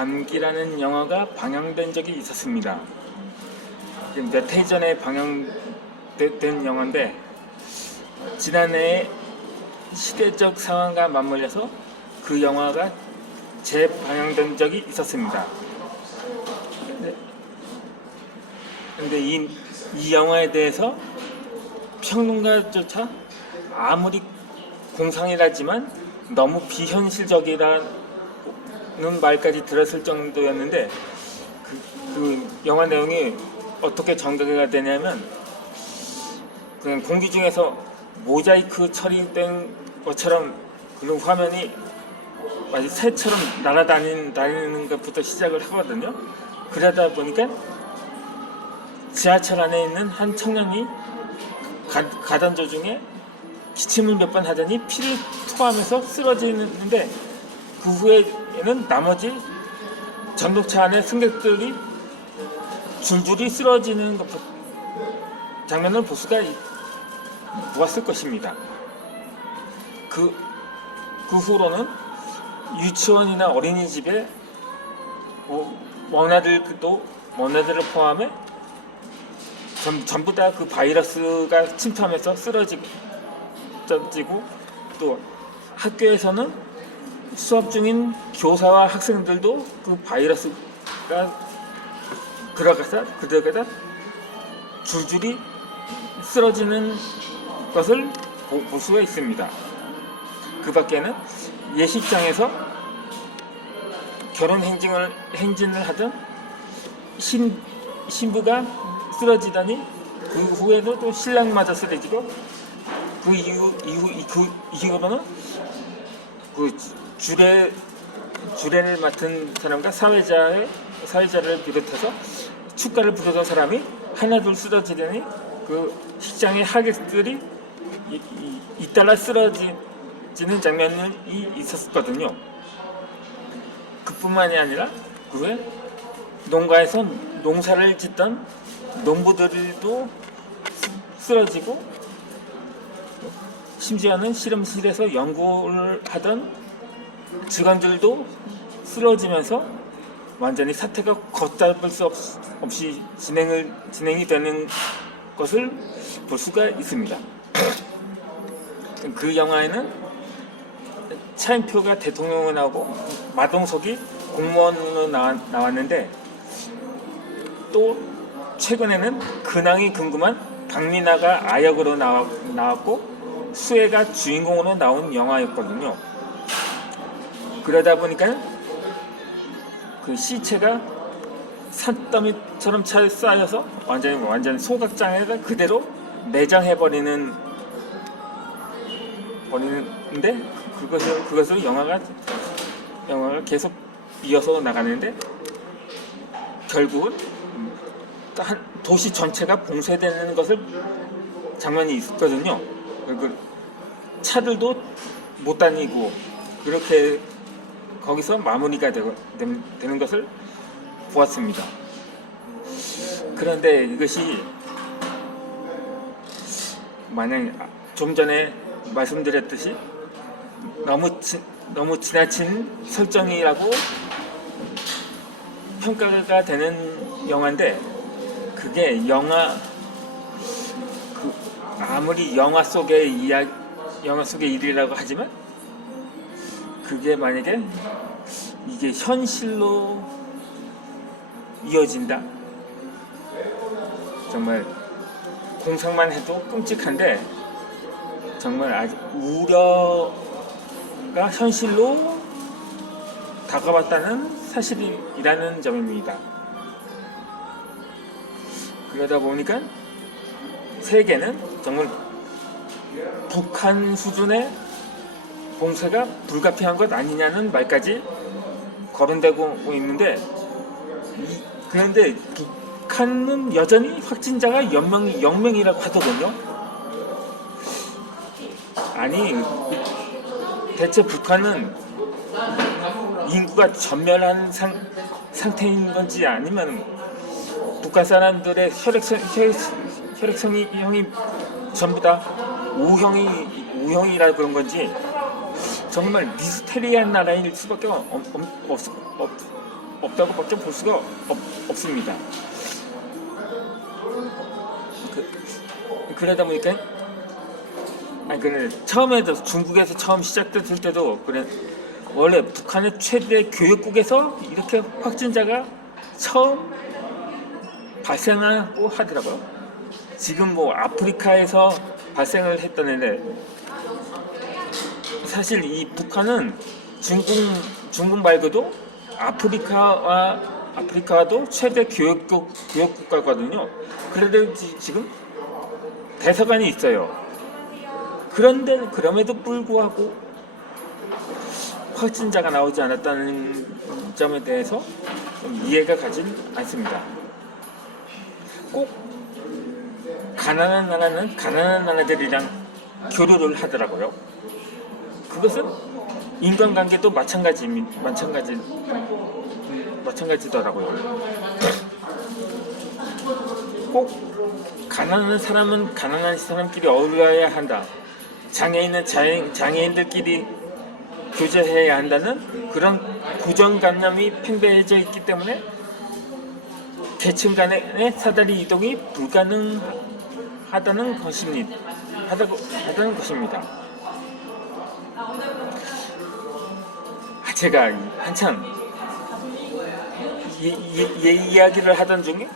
감기라는 영화가 방영된 적이 있었습니다. 몇 해 전에 방영된 영화인데 지난해에 시대적 상황과 맞물려서 그 영화가 재방영된 적이 있었습니다. 근데 이 영화에 대해서 평론가조차 아무리 공상이라지만 너무 비현실적이라는 말까지 들었을 정도였는데 그 영화 내용이 어떻게 전개가 되냐면 그냥 공기 중에서 모자이크 처리된 것처럼 그런 화면이 마치 새처럼 날아다니는 것부터 시작을 하거든요. 그러다 보니까 지하철 안에 있는 한 청년이 가던 도중에 기침을 몇 번 하더니 피를 토하면서 쓰러지는데 그 후에는 나머지 전동차 안에 승객들이 줄줄이 쓰러지는 장면을 볼 수가 보았을 것입니다. 그 후로는 유치원이나 어린이집에 원아들을 포함해 전부 다 그 바이러스가 침투하면서 쓰러지고 또 학교에서는 수업 중인 교사와 학생들도 그 바이러스가 들어가다 줄줄이 쓰러지는 것을 볼 수가 있습니다. 그 밖에는 예식장에서 결혼 행진을 하던 신부가 쓰러지더니 그 후에도 또 신랑마저 쓰러지고 그 이후로는 그 주례를 맡은 사람과 사회자를 비롯해서 축가를 부르던 사람이 하나둘 쓰러지더니 그 식장의 하객들이 잇따라 쓰러지는 장면이 있었거든요. 그뿐만이 아니라 그 후에 농가에서 농사를 짓던 농부들도 쓰러지고 심지어는 실험실에서 연구를 하던 직원들도 쓰러지면서 완전히 사태가 걷잡을 수 없이 진행이 되는 것을 볼 수가 있습니다. 그 영화에는 차인표가 대통령으로 나오고 마동석이 공무원으로 나왔는데 또 최근에는 근황이 궁금한 박민아가 아역으로 나왔고 수혜가 주인공으로 나온 영화였거든요. 그러다 보니까 그 시체가 산더미처럼 쌓여서 완전히 소각장에다 그대로 내장해버리는데 그것을 영화가 계속 이어서 나가는데 결국은 도시 전체가 봉쇄되는 것을 장면이 있었거든요. 차들도 못 다니고 그렇게 거기서 마무리가 되는 것을 보았습니다. 그런데 이것이 만약 좀 전에 말씀드렸듯이 너무 지나친 설정이라고 평가가 되는 영화인데 그게 아무리 영화 속의 일이라고 하지만 그게 만약에 이게 현실로 이어진다? 정말 공상만 해도 끔찍한데 정말 아주 우려가 현실로 다가왔다는 사실이라는 점입니다. 그러다 보니까 세계는 정말 북한 수준의 봉쇄가 불가피한 것 아니냐는 말까지 거론되고 있는데 그런데 북한은 여전히 확진자가 0명이라고 하더군요. 아니 대체 북한은 인구가 전멸한 상태인 건지 아니면 북한 사람들의 혈액형이 전부 다 O형이라 그런 건지 정말 미스테리한 나라일 수밖에 없다고밖에 볼 수가 없습니다. 그러다 보니까 처음에도 중국에서 처음 시작됐을 때도 그래, 원래 북한의 최대 교육국에서 이렇게 확진자가 처음 발생하고 하더라고요. 지금 뭐 아프리카에서 발생을 했다는데, 사실 이 북한은 중국 말고도 아프리카도 최대 교육국가거든요. 그래도 지금 대사관이 있어요. 그럼에도 불구하고 확진자가 나오지 않았다는 점에 대해서 좀 이해가 가진 않습니다. 꼭 가난한 나라는 가난한 나라들이랑 교류를 하더라고요. 그것은 인간관계도 마찬가지더라고요. 꼭 가난한 사람은 가난한 사람끼리 어울려야 한다. 장애인들끼리 교제해야 한다는 그런 고정관념이 팽배해져 있기 때문에 계층 간의 사다리 이동이 불가능하다는 것입니다. 제가 한참 이야기를 하던 중에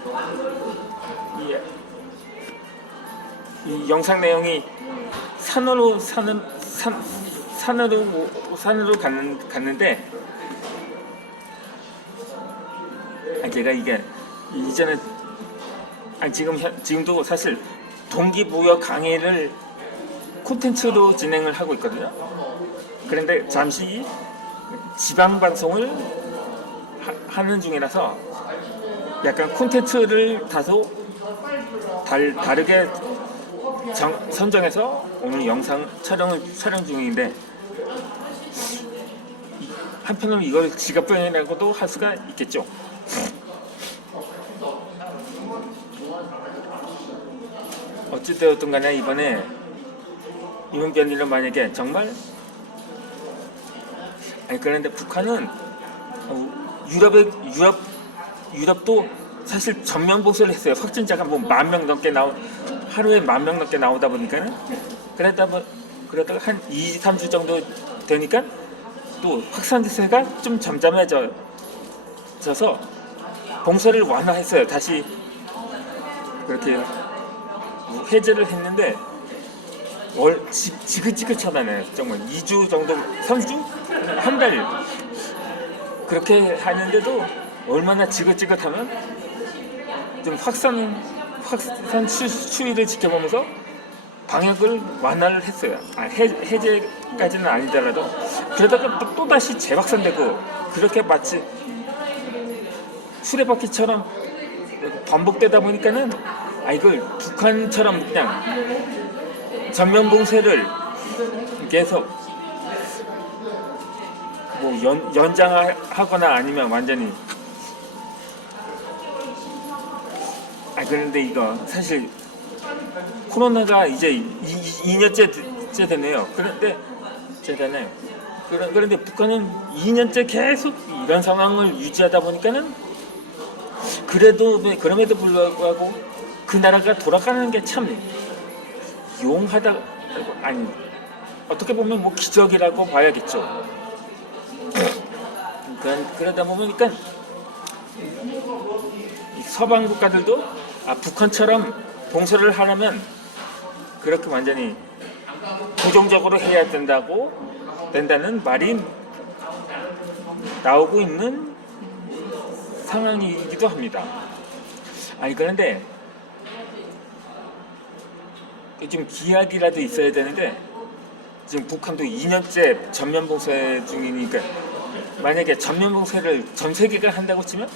이 영상 내용이 산으로 갔는데, 제가 이게 이전에 지금도 사실 동기부여 강의를 콘텐츠로 진행을 하고 있거든요. 그런데 잠시 지방 방송을 하는 중이라서 약간 콘텐츠를 다소 다르게 선정해서 오늘 영상 촬영 중인데, 한편으로 이걸 지갑병이라고도 할 수가 있겠죠. 어찌되었든 간에 이번 변이를 만약에 정말 그런데 북한은 유럽도 사실 전면 보수를 했어요. 확진자가 뭐 하루에 10,000명 넘게 나오다 보니까는 그러다가 한 2-3주 정도 되니까 또 확산세가 좀 잠잠해져서 봉쇄를 완화했어요. 다시 그렇게 해제를 했는데 지긋지긋하다네. 정말 2주 정도, 3주? 한 달 그렇게 하는데도 얼마나 지긋지긋하면 좀 확산 추이를 지켜보면서 방역을 완화를 했어요. 해제까지는 아니더라도. 그러다가 또 다시 재확산되고, 그렇게 마치 수레바퀴처럼 반복되다 보니까는 이걸 북한처럼 그냥 전면 봉쇄를 계속 뭐 연장하거나 아니면 완전히 그런데 이거 사실 코로나가 이제 2년째 되네요. 그런데 북한은 2년째 계속 이런 상황을 유지하다 보니까는 그럼에도 불구하고 그 나라가 돌아가는 게 참 용하다, 어떻게 보면 뭐 기적이라고 봐야겠죠. 그러다 보니까 서방 국가들도 북한처럼 봉쇄를 하려면 그렇게 완전히 부정적으로 해야 된다는 말이 나오고 있는 상황이기도 합니다. 그런데 좀 기약이라도 있어야 되는데, 지금 북한도 2년째 전면 봉쇄 중이니까 만약에 전면 봉쇄를 전 세계가 한다고 치면,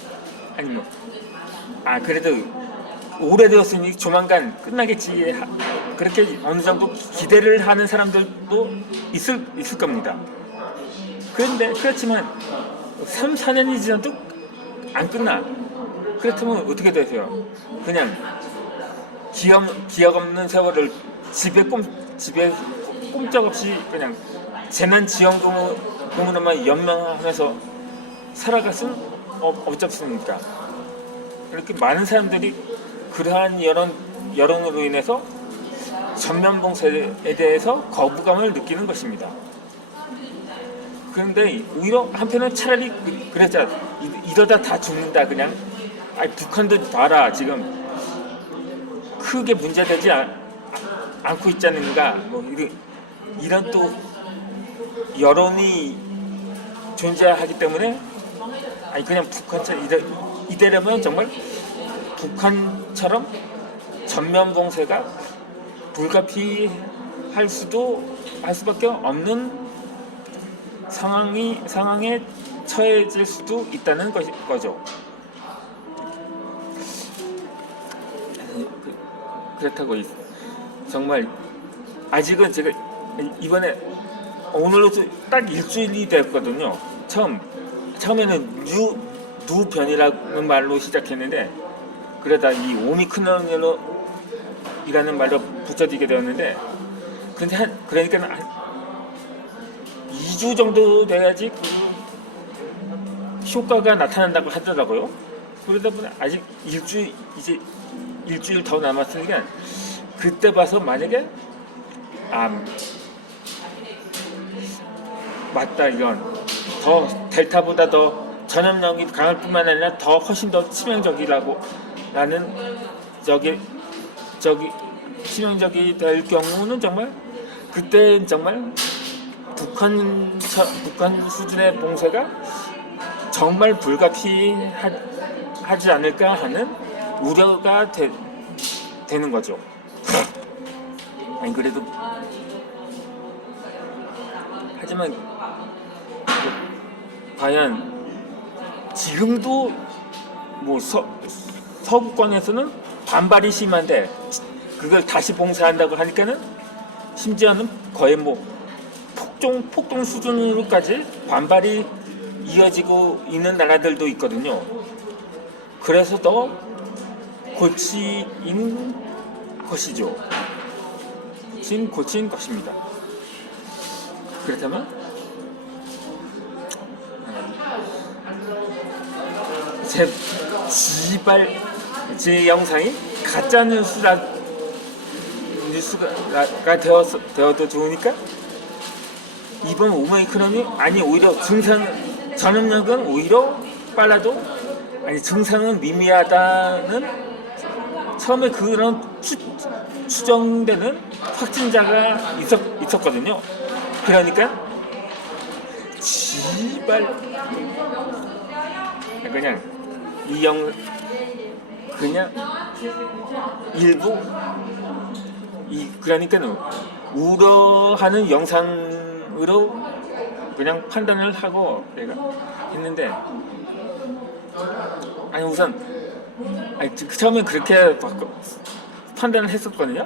아니면 그래도 오래되었으니 조만간 끝나겠지, 그렇게 어느 정도 기대를 하는 사람들도 있을 겁니다. 그렇지만 3-4년이 지나도 안 끝나. 그렇다면 어떻게 되세요? 그냥 기억 없는 세월을 집에 꼼짝없이 그냥 재난지원금으로만 연명하면서 살아갔으면 없지 않습니까? 이렇게 많은 사람들이 그러한 여론으로 인해서 전면봉쇄에 대해서 거부감을 느끼는 것입니다. 그런데 오히려 한편은 차라리 그랬잖아. 이러다 다 죽는다 그냥. 아니 북한도 봐라 지금 크게 문제되지 않고 있지 않는가. 뭐 이런 또 여론이 존재하기 때문에 아니 그냥 북한처럼 이대로면 정말 북한처럼 전면 봉쇄가 불가피할 수밖에 없는 상황에 처해질 수도 있다는 거죠. 그렇다고 정말 아직은 제가 이번에 오늘로도 딱 일주일이 됐거든요. 처음에는 누변이라는 말로 시작했는데 그러다 이 오미크론이라는 말로 붙여지게 되었는데 그러니까 한 2주 정도 돼야지 효과가 나타난다고 하더라고요. 그러다 보니 아직 일주일 더 남았으니까 그때 봐서 만약에 맞다 이건 더 델타보다 더 전염력이 강할 뿐만 아니라 더 훨씬 더 치명적이라고 라는 치명적이 될 경우는 정말 그때 정말 북한 수준의 봉쇄가 정말 불가피하지 않을까 하는 우려가 되는 거죠. 아니 그래도 하지만 과연 지금도 뭐 서구권에서는 반발이 심한데 그걸 다시 봉쇄한다고 하니까는 심지어는 거의 뭐 폭동 수준으로까지 반발이 이어지고 있는 나라들도 있거든요. 그래서 더 고치인 것이죠. 고치인 것입니다. 그렇다면 제 영상이 가짜 뉴스가 되어도 좋으니까 이번 오미크론이 아니 오히려 전염력은 오히려 빨라도 아니 증상은 미미하다는 처음에 그런 추정되는 확진자가 있었거든요. 그러니까 그냥 그냥 일부 그러니까는 우려하는 영상으로 그냥 판단을 하고 내가 했는데 아니 우선 처음에 그렇게 판단을 했었거든요.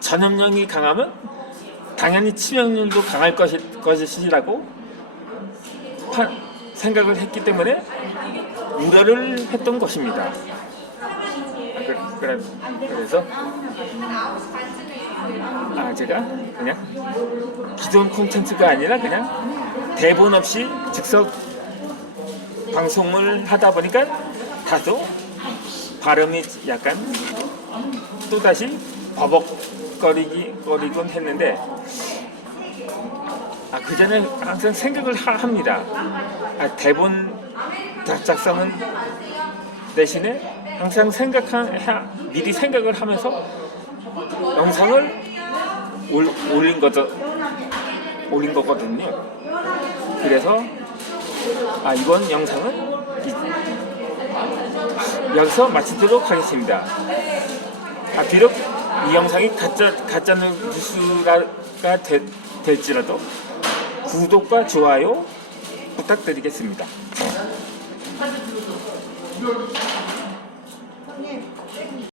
전염력이 강하면 당연히 치명률도 강할 것이라고 생각을 했기 때문에 우려를 했던 것입니다. 그래서 제가 그냥 기존 콘텐츠가 아니라 그냥 대본 없이 즉석 방송을 하다 보니까 다소 발음이 약간 또다시 버벅거리곤 했는데 그 전에 항상 생각을 합니다. 대본 작성은 대신에 항상 미리 생각을 하면서 영상을 올린 거거든요. 그래서 이번 영상은 여기서 마치도록 하겠습니다. 비록 이 영상이 가짜 뉴스가 될지라도 구독과 좋아요 부탁드리겠습니다.